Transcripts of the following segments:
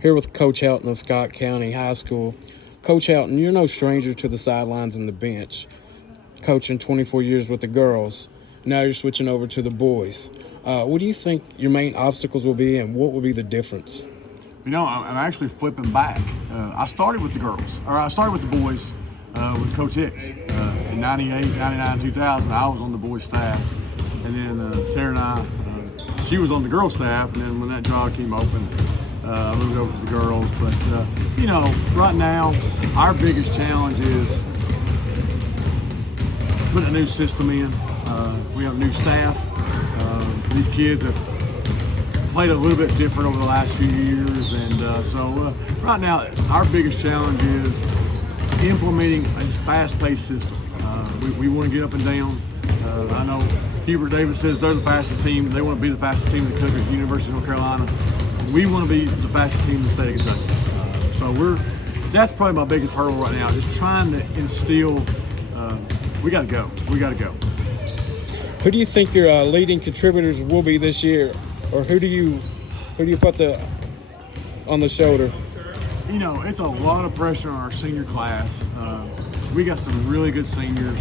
Here with Coach Helton of Scott County High School. Coach Helton, you're no stranger to the sidelines and the bench. Coaching 24 years with the girls. Now you're switching over to the boys. What do you think your main obstacles will be, and what will be the difference? You know, I'm actually flipping back. I started with the girls, or I started with the boys with Coach Hicks. In 98, 99, 2000, I was on the boys' staff. And then Tara and I, she was on the girls' staff, and then when that job came open, I moved over to the girls. But, you know, right now, our biggest challenge is putting a new system in. We have a new staff. These kids have played a little bit different over the last few years, and so right now our biggest challenge is implementing a fast-paced system. We want to get up and down. I know Hubert Davis says they're the fastest team. They want to be the fastest team in the country at the University of North Carolina. We want to be the fastest team in the state of Kentucky. So that's probably my biggest hurdle right now, just trying to instill, we got to go. We got to go. Who do you think your leading contributors will be this year, or who do you put on the shoulder? You know, it's a lot of pressure on our senior class. We got some really good seniors,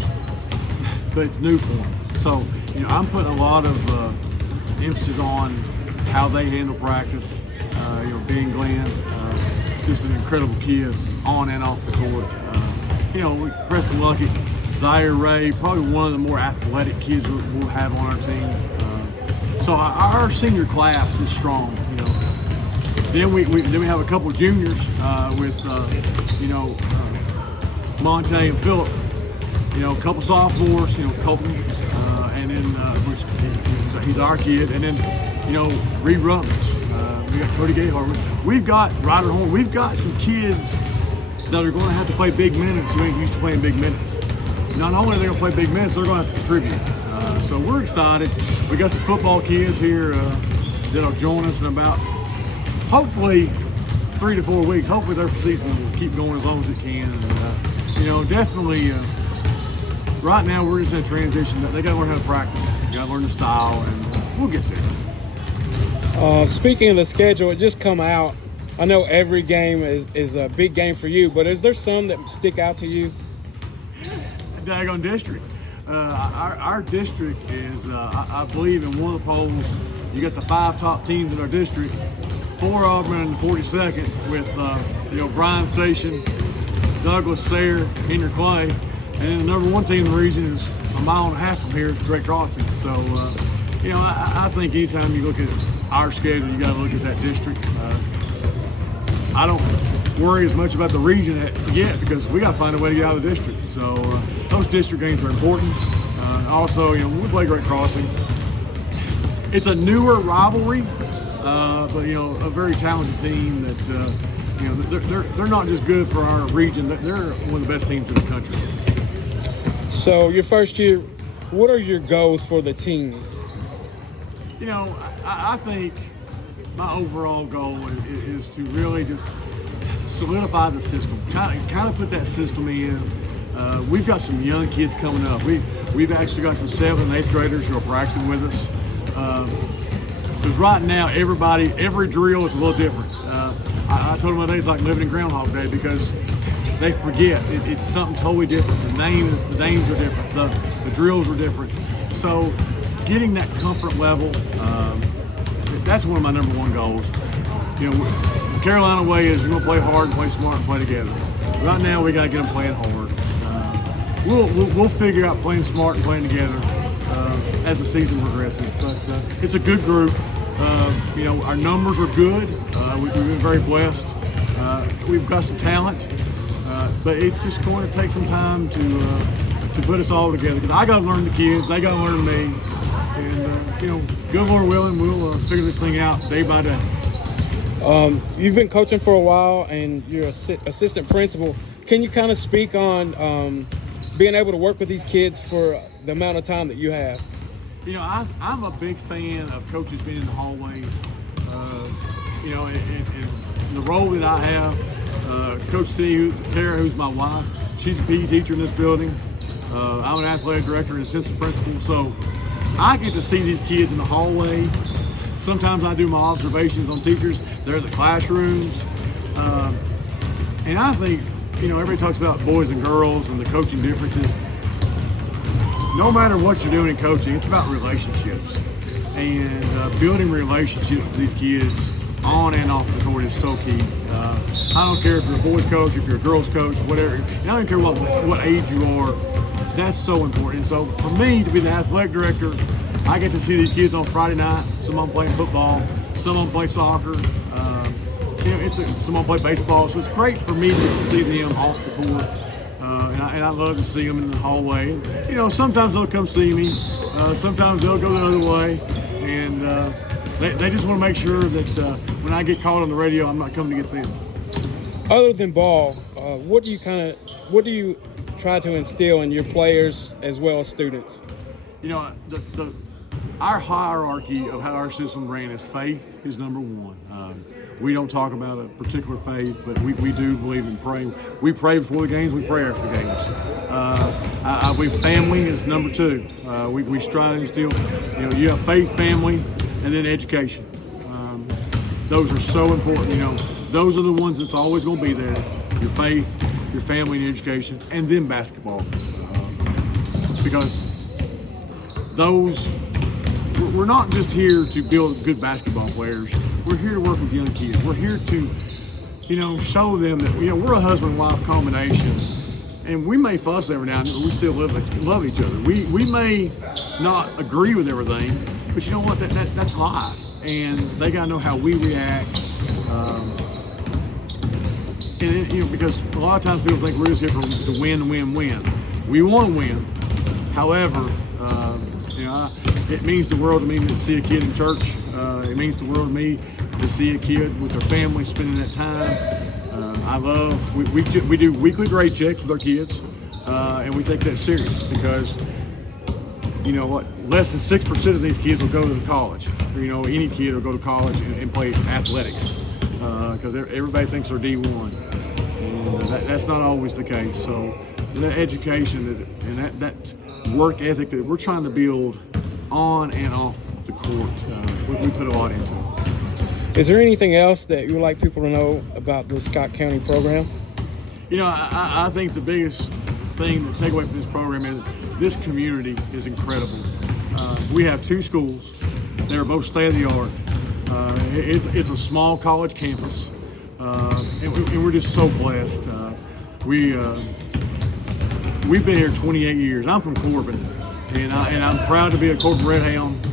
but it's new for them. So, you know, I'm putting a lot of emphasis on how they handle practice. You know, Ben Glenn, just an incredible kid on and off the court. You know, Preston Luckett, Zaire Ray, probably one of the more athletic kids we'll have on our team. So our senior class is strong. You know, then we have a couple of juniors with you know, Monte and Phillip. You know, a couple sophomores. You know, Colton, and then which he's our kid, and then you know, Reed Rutledge. We got Cody Gayhartman. We've got Ryder Horn. We've got some kids that are going to have to play big minutes who ain't used to playing big minutes. Not only are they going to play big minutes, they're going to have to contribute. So we're excited. We got some football kids here that'll join us in about, hopefully, 3 to 4 weeks. Hopefully their season will keep going as long as it can. And, you know, definitely, right now we're just in a transition. They got to learn how to practice. Got to learn the style, and we'll get there. Speaking of the schedule, it just come out. I know every game is a big game for you, but is there some that stick out to you? Daggone district. Our district is, I believe, in one of the polls, you got the 5 top teams in our district. 4 of them are in the 42nd with, you know, Bryan Station, Douglas, Sayre, Henry Clay, and the number 1 team in the region is a mile and a half from here, Great Crossing. So, you know, I think anytime you look at our schedule, you got to look at that district. I don't worry as much about the region yet because we got to find a way to get out of the district. So those district games are important. Also, you know, we play Great Crossing. It's a newer rivalry, but you know, a very talented team that you know, they're not just good for our region. They're one of the best teams in the country. So your first year, what are your goals for the team? You know, I think my overall goal is to really just solidify the system, kind of put that system in. We've got some young kids coming up. We've actually got some 7th and 8th graders who are practicing with us. Because right now, every drill is a little different. I told them one day it's like living in Groundhog Day because they forget. It's something totally different. The names are different. The drills are different. So getting that comfort level, that's one of my number 1 goals. You know, the Carolina way is you're going to play hard and play smart and play together. Right now, we got to get them playing hard. We'll figure out playing smart and playing together as the season progresses. But it's a good group. You know, our numbers are good. We've been very blessed. We've got some talent, but it's just going to take some time to put us all together. Because I got to learn the kids, they got to learn me, and you know, good Lord willing, we'll figure this thing out day by day. You've been coaching for a while, and you're assistant principal. Can you kind of speak on being able to work with these kids for the amount of time that you have? You know, I'm a big fan of coaches being in the hallways. You know, in the role that I have, Coach Tara, who's my wife, she's a PE teacher in this building. I'm an athletic director and assistant principal, so I get to see these kids in the hallway sometimes I do my observations on teachers. They're in the classrooms. And I think, everybody talks about boys and girls and the coaching differences. No matter what you're doing in coaching, it's about relationships. And building relationships with these kids on and off the court is so key. I don't care if you're a boys coach, if you're a girls coach, whatever. And I don't care what age you are. That's so important. So for me to be the athletic director, I get to see these kids on Friday night. Some of them playing football, some of them play soccer. Some of them play baseball. So it's great for me to see them off the court. And I love to see them in the hallway. Sometimes they'll come see me. Sometimes they'll go the other way. And they just want to make sure that when I get called on the radio, I'm not coming to get them. Other than ball, what do you try to instill in your players as well as students? Our hierarchy of how our system ran is faith is number one. We don't talk about a particular faith, but we do believe in praying. We pray before the games, we pray after the games. I believe family is number two. We strive to instill, you have faith, family, and then education. Those are so important. Those are the ones that's always going to be there. Your faith, your family, and education, and then basketball. Because we're not just here to build good basketball players. We're here to work with young kids. We're here to, show them that, we're a husband and wife combination. And we may fuss every now and then, but we still love each other. We may not agree with everything, but you know what? That's life. And they got to know how we react. Because a lot of times people think we're just here to win. We want to win. However, it means the world to me to see a kid in church. It means the world to me to see a kid with their family spending that time. We do weekly grade checks with our kids, and we take that serious because less than 6% of these kids will go to college. Any kid will go to college and play athletics because everybody thinks they're D1. And that's not always the case. So that education and that work ethic that we're trying to build on and off the court, we put a lot into it. Is there anything else that you would like people to know about the Scott County program? I think the biggest thing to take away from this program is this community is incredible. We have two schools. They're both state-of-the-art. It's a small college campus, and we're just so blessed. We've been here 28 years. I'm from Corbin, and I'm proud to be a Corbin Red Hound,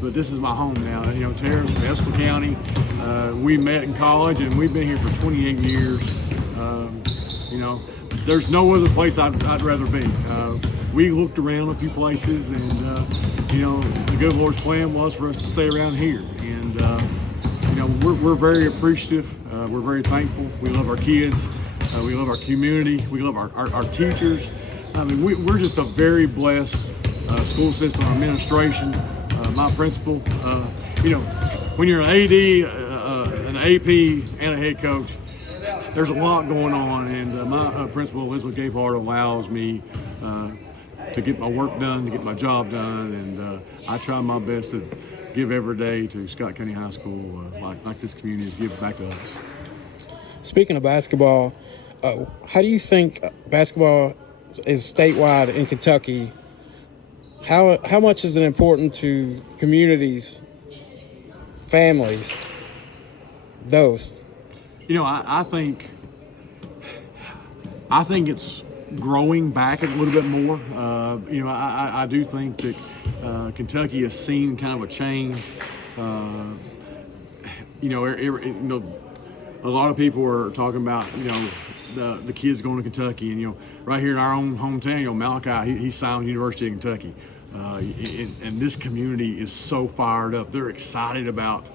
but this is my home now. Tara's from Estill County. We met in college, and we've been here for 28 years. There's no other place I'd rather be. We looked around a few places, and the good Lord's plan was for us to stay around here. And we're very appreciative. We're very thankful. We love our kids. We love our community. We love our teachers. We're just a very blessed school system, our administration, my principal. When you're an AD, an AP, and a head coach, there's a lot going on, and my principal, Elizabeth Gapehart, allows me to get my work done, to get my job done, and I try my best to give every day to Scott County High School, like this community has given back to us. Speaking of basketball, how do you think basketball is statewide in Kentucky? How much is it important to communities, families, those? I think it's growing back a little bit more. I do think that Kentucky has seen kind of a change. A lot of people are talking about the kids going to Kentucky, and right here in our own hometown, Malachi, he signed with University of Kentucky, and this community is so fired up. They're excited about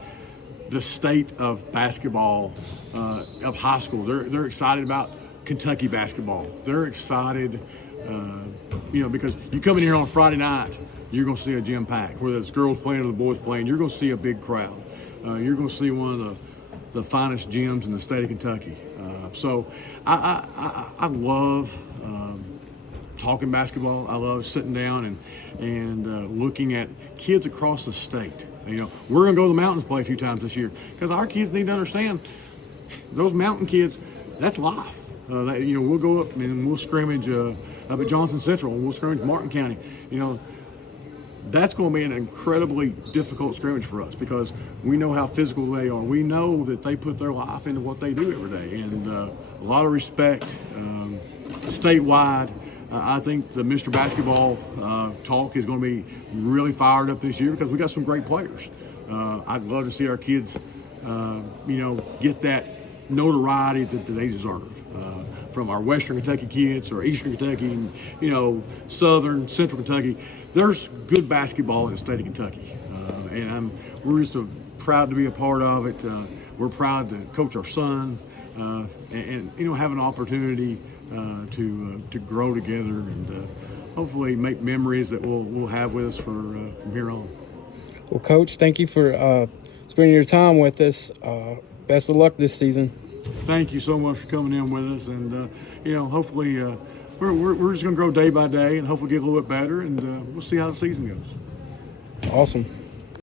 the state of basketball, of high school. They're excited about Kentucky basketball. They're excited, because you come in here on Friday night, you're going to see a gym packed. Whether it's girls playing or the boys playing, you're going to see a big crowd. You're going to see one of the finest gyms in the state of Kentucky. So I love talking basketball. I love sitting down and looking at kids across the state. You know, we're going to go to the mountains play a few times this year because our kids need to understand those mountain kids, that's life. You know, we'll go up and we'll scrimmage up at Johnson Central, and we'll scrimmage Martin County. You know, that's going to be an incredibly difficult scrimmage for us because we know how physical they are. We know that they put their life into what they do every day, and a lot of respect statewide. I think the Mr. Basketball talk is going to be really fired up this year because we got some great players. I'd love to see our kids, you know, get that notoriety that they deserve from our Western Kentucky kids or Eastern Kentucky, and, you know, Southern, Central Kentucky. There's good basketball in the state of Kentucky, and we're just proud to be a part of it. We're proud to coach our son, and you know, have an opportunity to grow together and hopefully make memories that we'll have with us from here on. Well, Coach, thank you for spending your time with us. Best of luck this season. Thank you so much for coming in with us, and you know, hopefully we're just going to grow day by day, and hopefully get a little bit better, and we'll see how the season goes. Awesome.